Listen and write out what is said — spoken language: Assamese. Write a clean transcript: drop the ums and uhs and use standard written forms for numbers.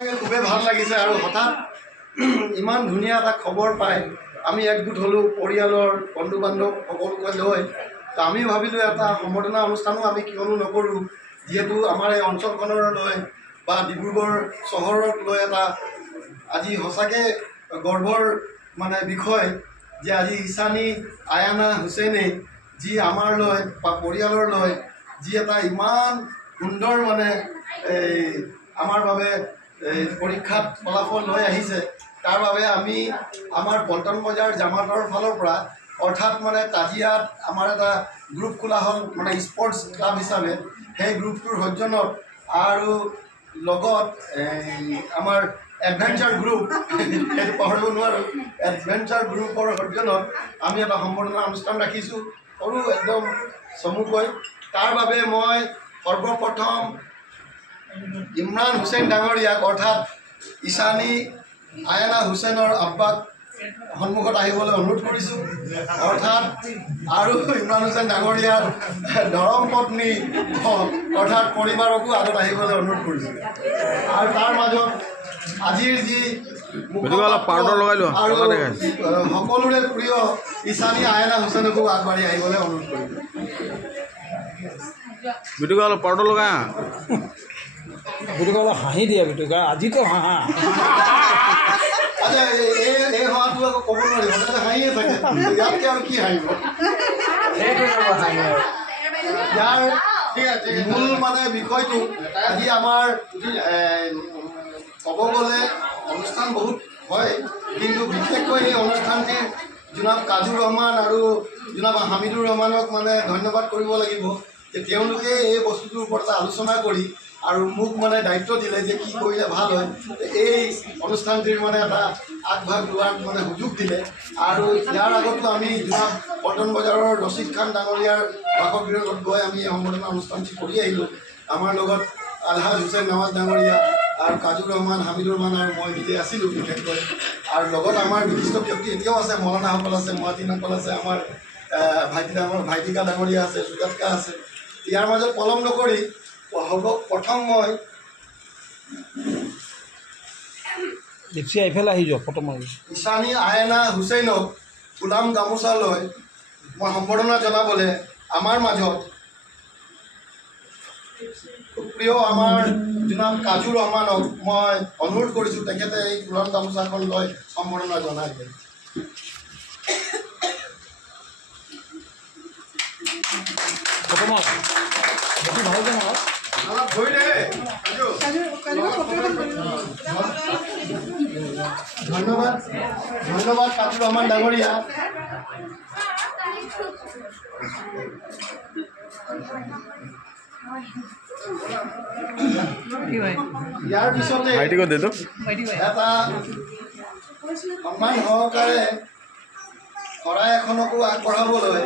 খুবেই ভাল লাগিছে আৰু হঠাৎ ইমান ধুনীয়া এটা খবৰ পাই আমি একগোট হ'লোঁ পৰিয়ালৰ বন্ধু বান্ধৱ সকলোকে লৈ। তো আমি ভাবিলোঁ এটা সম্বৰ্ধনা অনুষ্ঠানো আমি কিয়নো নকৰোঁ, যিহেতু আমাৰ এই অঞ্চলখনৰ লৈ বা ডিব্ৰুগড় চহৰক লৈ এটা আজি সঁচাকৈ গৰ্বৰ বিষয় যে আজি ঈশানী আয়ানা হুছেইনে যি আমাৰ লৈ বা পৰিয়ালৰ লৈ যি এটা ইমান সুন্দৰ আমাৰ বাবে পৰীক্ষাত ফলাফল লৈ আহিছে, তাৰ বাবে আমি আমাৰ পল্টন বজাৰ জামাতৰ ফালৰ পৰা অৰ্থাৎ তাজিয়াত আমাৰ এটা গ্ৰুপ খোলা হ'ল স্পৰ্টছ ক্লাব হিচাপে। সেই গ্ৰুপটোৰ সৌজন্যত আৰু লগত আমাৰ এডভেঞ্চাৰ গ্ৰুপ সেইটো পাহৰিব নোৱাৰোঁ, এডভেঞ্চাৰ গ্ৰুপৰ সৌজন্যত আমি এটা সম্বৰ্ধনা অনুষ্ঠান ৰাখিছোঁ সৰু একদম চমুকৈ। তাৰ বাবে মই সৰ্বপ্ৰথম ইমৰান হুছেইন ডাঙৰীয়াক অৰ্থাৎ ঈশানী আয়ানা হুছেইনৰ আব্বাক সন্মুখত আহিবলৈ অনুৰোধ কৰিছোঁ, অৰ্থাৎ আৰু ইমৰান হুছেইন ডাঙৰীয়াৰ ধৰম পত্নী অৰ্থাৎ পৰিবাৰকো আগত আহিবলৈ অনুৰোধ কৰিছোঁ। আৰু তাৰ মাজত আজিৰ যি সকলোৰে প্ৰিয় ঈশানী আয়ানা হুছেইনকো আগবাঢ়ি আহিবলৈ অনুৰোধ কৰিছোঁ। বিটুকা হাঁহি দিয়া, বিটুকা আজিতো হাঁহা। আচ্ছা, এই হাঁহটো আকৌ ক'ব নোৱাৰিব, হাঁহিয়ে থাকে, ইয়াতকৈ আৰু কি হাঁহিব। ইয়াৰ মূল বিষয়টো আজি আমাৰ ক'ব গ'লে অনুষ্ঠান বহুত হয়, কিন্তু বিশেষকৈ এই অনুষ্ঠানটিৰ জনাব কাজু ৰহমান আৰু জনাব হামিদুৰ ৰহমানক ধন্যবাদ কৰিব লাগিব যে তেওঁলোকে এই বস্তুটোৰ ওপৰত আলোচনা কৰি আৰু মোক দায়িত্ব দিলে যে কি কৰিলে ভাল হয়, এই অনুষ্ঠানটিৰ এটা আগভাগ লোৱাৰ সুযোগ দিলে। আৰু ইয়াৰ আগতো আমি জনাব পল্টন বজাৰৰ ৰচিদ খান ডাঙৰীয়াৰ বাসগৃহত গৈ আমি এই সম্বৰ্ধনা অনুষ্ঠানটি কৰি আহিলোঁ। আমাৰ লগত আলহাজ হুছেইন নৱাজ ডাঙৰীয়া আৰু কাজু ৰহমান, হামিদুৰ ৰহমান আৰু মই নিজে আছিলোঁ বিশেষকৈ। আৰু লগত আমাৰ বিশিষ্ট ব্যক্তি এতিয়াও আছে, মৌলানাসকল আছে, মহাতিনসকল আছে, আমাৰ ভাইটিকা ডাঙৰীয়া আছে, সুজাতকা আছে। ইয়াৰ মাজত পলম নকৰি প্ৰথম মই ঈশানী আয়ানা হুছেইনক ফুলাম গামোচা লৈ মই সম্বৰ্ধনা জনাবলৈ আমাৰ মাজত খুব প্ৰিয় আমাৰ জনাব কাজু ৰহমানক মই অনুৰোধ কৰিছোঁ তেখেতে এই ফুলাম গামোচাখন লৈ সম্বৰ্ধনা জনাই দিয়ে। ধন্যবাদ ধন্যবাদ কাজু ৰহমান ডাঙৰীয়া। ইয়াৰ পিছতে এটা সন্মান সহকাৰে শৰাই এখনকো আগবঢ়াবলৈ